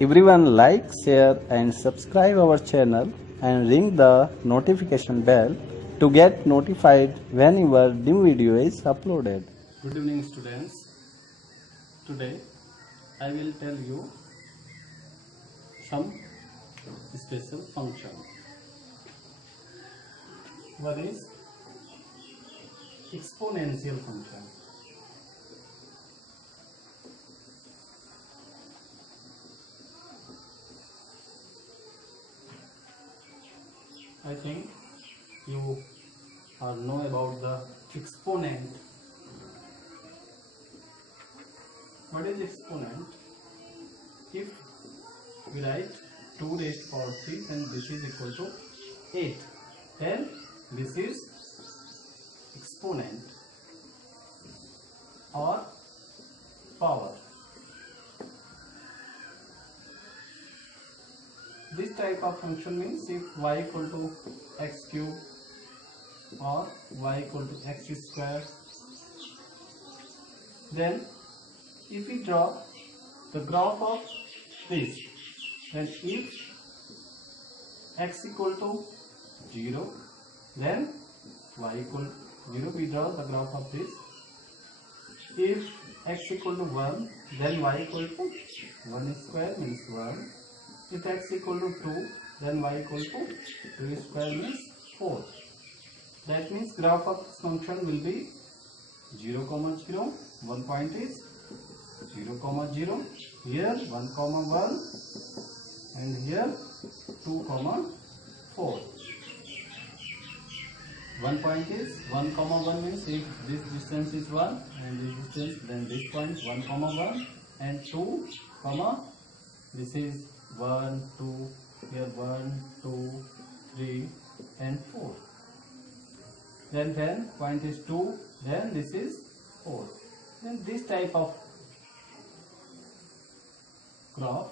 Everyone like, share and subscribe our channel and ring the notification bell to get notified whenever new video is uploaded. Good evening students. Today I will tell you some special function. One is exponential function. I think you all know about the exponent. What is exponent? If we write 2 raised to power 3 then this is equal to 8, then this is exponent or power. This type of function means if y equal to x cube or y equal to x square, then if we draw the graph of this, then if x equal to 0 then y equal to 0, we draw the graph of this. If x equal to 1 then y equal to 1 square means 1. If x equal to 2 then y equal to 2 square means 4. That means graph of this function will be 0, 0. One point is 0, 0. Here 1, 1 and here 2, 4. One point is 1, 1 means if this distance is 1 and this distance, then this point 1, 1 and 2, this is 1, 2, here 1, 2, 3 and 4. Then point is 2, then this is 4. Then this type of graph,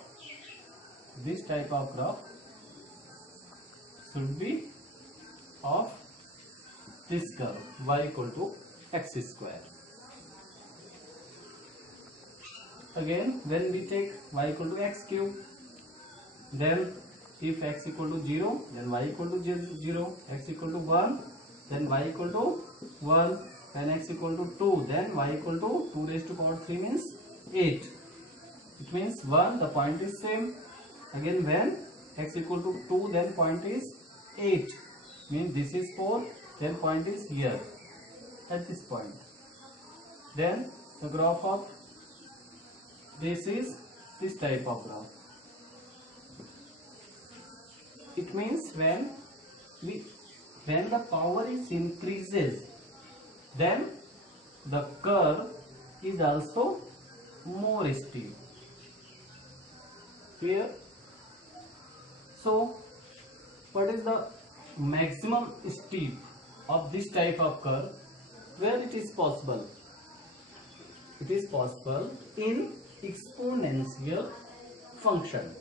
should be of this curve y equal to x square. Again, when we take y equal to x cube, then if x equal to 0 then y equal to 0, x equal to 1 then y equal to 1, when x equal to 2 then y equal to 2 raised to power 3 means 8. It means 1, the point is same. Again when x equal to 2 then point is 8, means this is 4, then point is here at this point. Then the graph of this is this type of graph. It means when the power is increases, then the curve is also more steep. Clear? So what is the maximum steep of this type of curve? Where it is possible? It is possible in exponential function.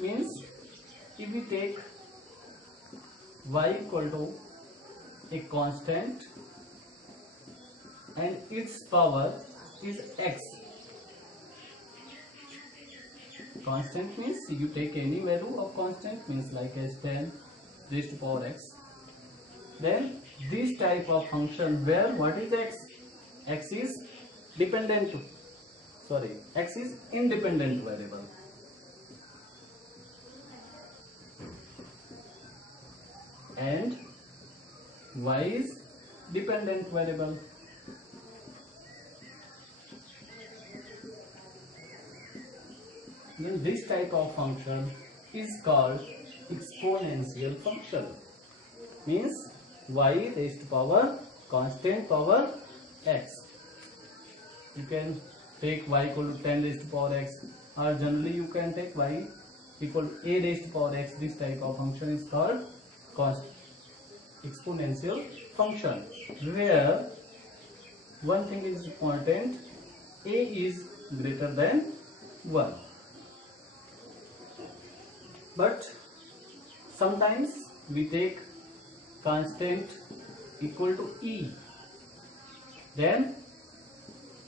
Means if we take y equal to a constant and its power is x. Constant means you take any value of constant, means like as 10 raised to power x. Then this type of function where what is x? X is x is independent variable. And y is dependent variable. Then this type of function is called exponential function. Means y raised to power constant power x. You can take y equal to 10 raised to power x, or generally you can take y equal to a raised to power x. This type of function is called exponential function, where one thing is important, a is greater than 1. But sometimes we take constant equal to e, then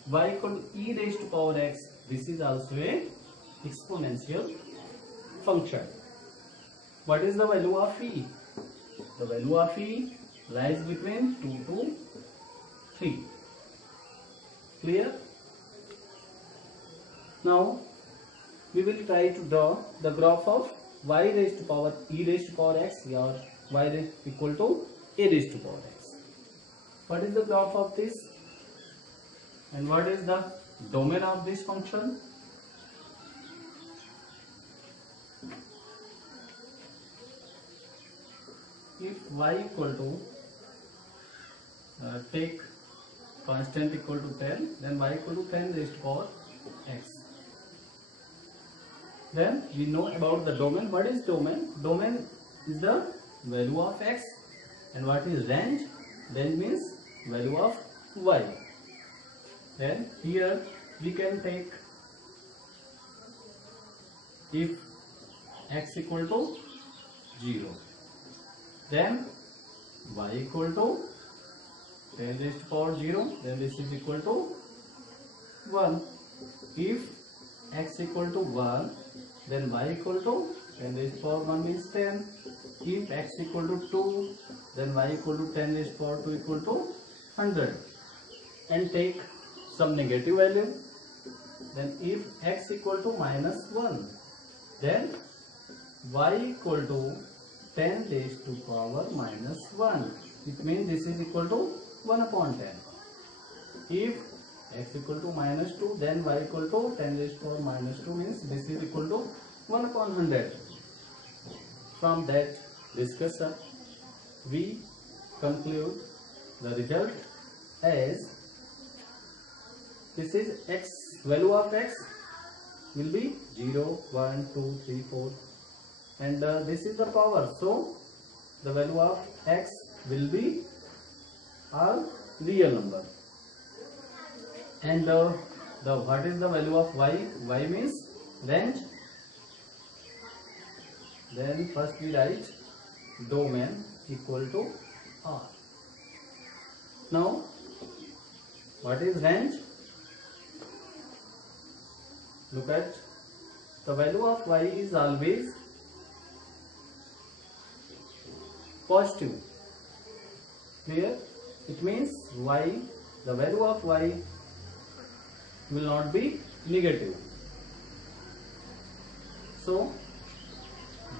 y equal to e raised to power x, this is also a exponential function. What is the value of e? The value of e lies between 2 to 3. Clear? Now we will try to draw the graph of y raised to power e raised to power x or y raised equal to a raised to power x. What is the graph of this and what is the domain of this function? If y equal to take constant equal to 10, then y equal to 10 raised to power x. Then we know about the domain. What is domain? Domain is the value of x, and what is range? Range means value of y. Then here we can take if x equal to 0, then y equal to 10 raised to power 0, then this is equal to 1. If x equal to 1, then y equal to 10 raised to power 1 means 10. If x equal to 2, then y equal to 10 raised to power 2 equal to 100. And take some negative value. Then if x equal to minus 1, then y equal to 10 raised to power minus 1. It means this is equal to 1 upon 10. If x equal to minus 2, then y equal to 10 raised to power minus 2 means this is equal to 1 upon 100. From that discussion, we conclude the result as this is x, value of x will be 0, 1, 2, 3, 4, and this is the power, so the value of x will be all real number. And what is the value of y? Y means range. Then first we write domain equal to R. Now what is range? Look at the value of y is always positive. Clear? It means y, the value of y will not be negative. So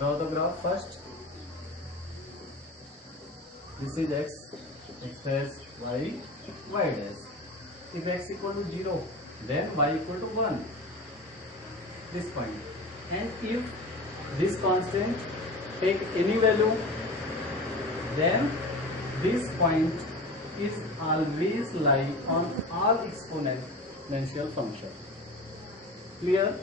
draw the graph first. This is x, x dash, y, y dash. If x equal to 0, then y equal to 1. This point. And if this constant take any value, then this point is always lie on all exponential function. Clear?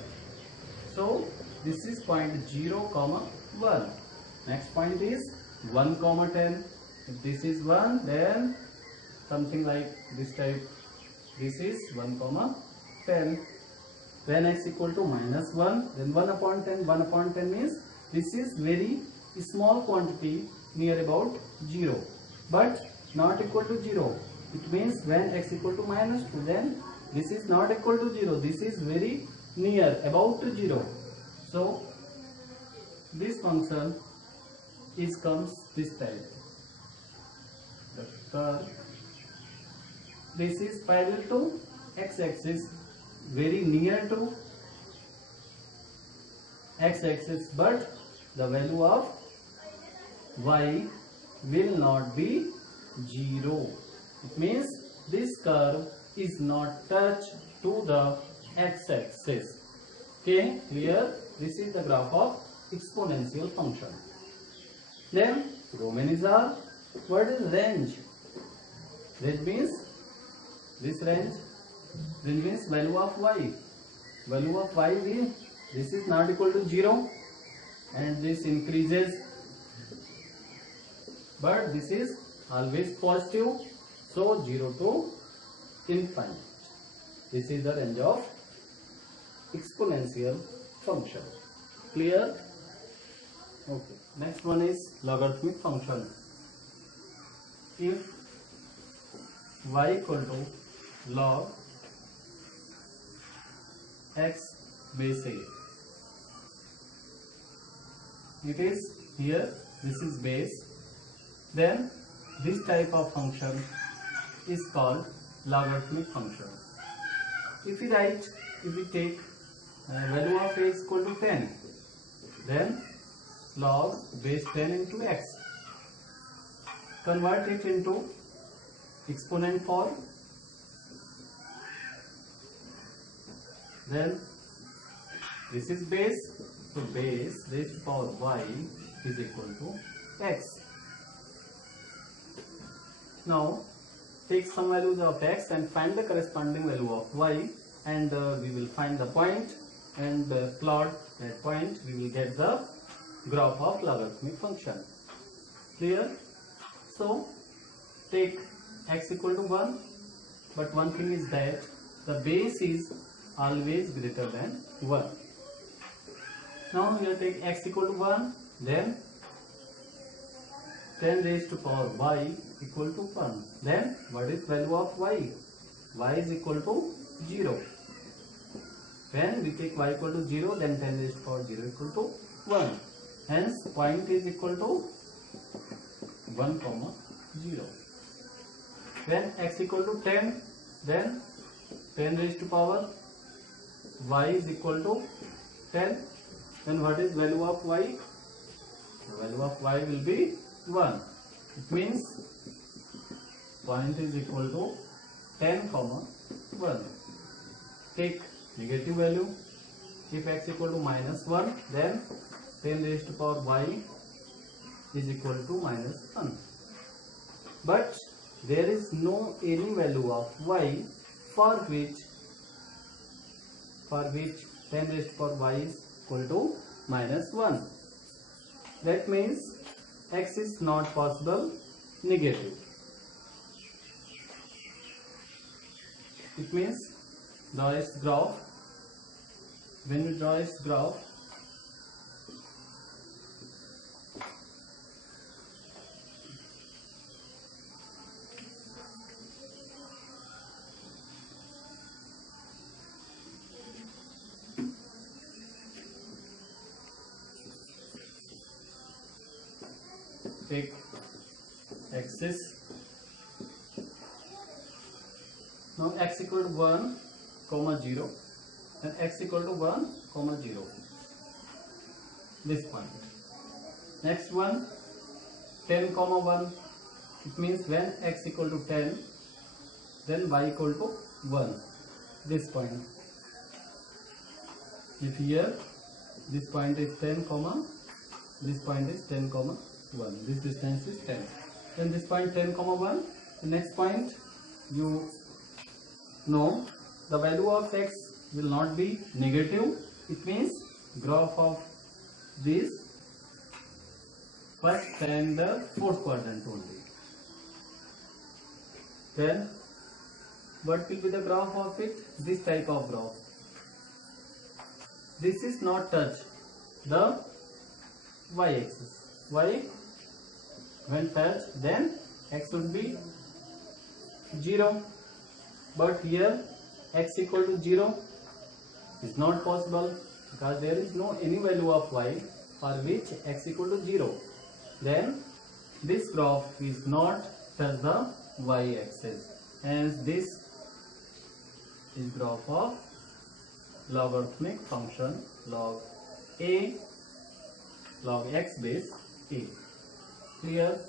So this is point 0, 1. Next point is 1, 10. If this is 1, then something like this type. This is 1, 10. When x equal to minus 1, then 1 upon 10. 1 upon 10 means this is very small quantity near about 0, but not equal to 0. It means when x equal to minus 2, then this is not equal to 0. This is very near, about to 0. So this function is comes this type. The curve. This is parallel to x-axis, very near to x-axis, but the value of y will not be 0. It means this curve is not touched to the x-axis. Okay, clear? This is the graph of exponential function. Then domain is R. What is range? Range means this range. Range means value of y. Value of y is this is not equal to 0, and this increases, but this is always positive, so 0 to infinite. This is the range of exponential function. Clear? Okay. Next one is logarithmic function. If y equal to log x base a, it is here, this is base, then this type of function is called logarithmic function. If we take value of a is equal to 10, then log base 10 into x. Convert it into exponent form. Then this is base, so base raised to power y is equal to x. Now take some values of x and find the corresponding value of y, and we will find the point and plot that point. We will get the graph of logarithmic function. Clear? So take x equal to 1, but one thing is that the base is always greater than 1. Now here take x equal to 1, then 10 raised to power y equal to 1. Then what is value of y? Y is equal to 0. When we take y equal to 0, then 10 raised to power 0 equal to 1. Hence point is equal to 1, 0. When x equal to 10, then 10 raised to power y is equal to 10. Then what is value of y? The value of y will be 1. It means point is equal to 10, 1. Take negative value. If x equal to -1, then 10 raised to power y is equal to -1. But there is no any value of y for which 10 raised to power y is equal to -1. That means x is not possible negative. It means draw its graph. When you draw its graph, take axis. Now x equal to 1, 0, and x equal to 1, 0. This point. Next one, 10, 1. It means when x equal to 10, then y equal to 1. This point. If here this point is 10, this point is 10, 1. This distance is 10. Then this point 10, 1. The next point, you know the value of x will not be negative. It means graph of this first and the fourth quadrant only. Then what will be the graph of it? This type of graph. This is not touch the y-axis. Y when touched, then x would be 0. But here x equal to 0 is not possible because there is no any value of y for which x equal to 0. Then this graph is not touch the y-axis. Hence this is graph of logarithmic function log x base a. Clear?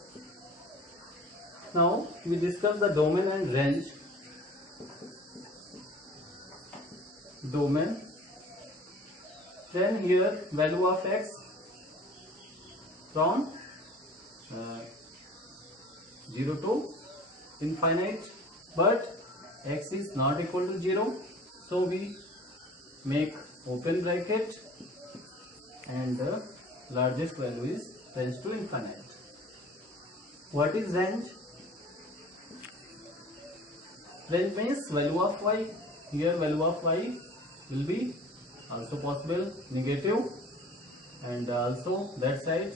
Now we discuss the domain and range. Domain. Then here value of x from 0 to infinite, but x is not equal to 0, so we make open bracket and the largest value is range to infinite. What is range? Range means value of y. Here value of y will be also possible negative and also that side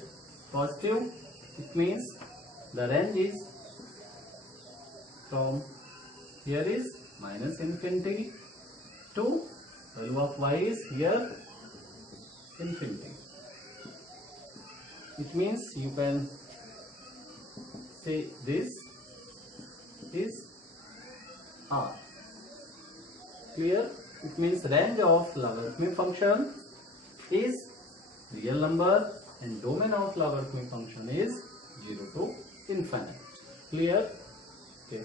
positive. It means the range is from here is minus infinity to value of y is here infinity. It means you can say this is R. Clear? It means range of logarithmic function is real number and domain of logarithmic function is 0 to infinite. Clear? Okay.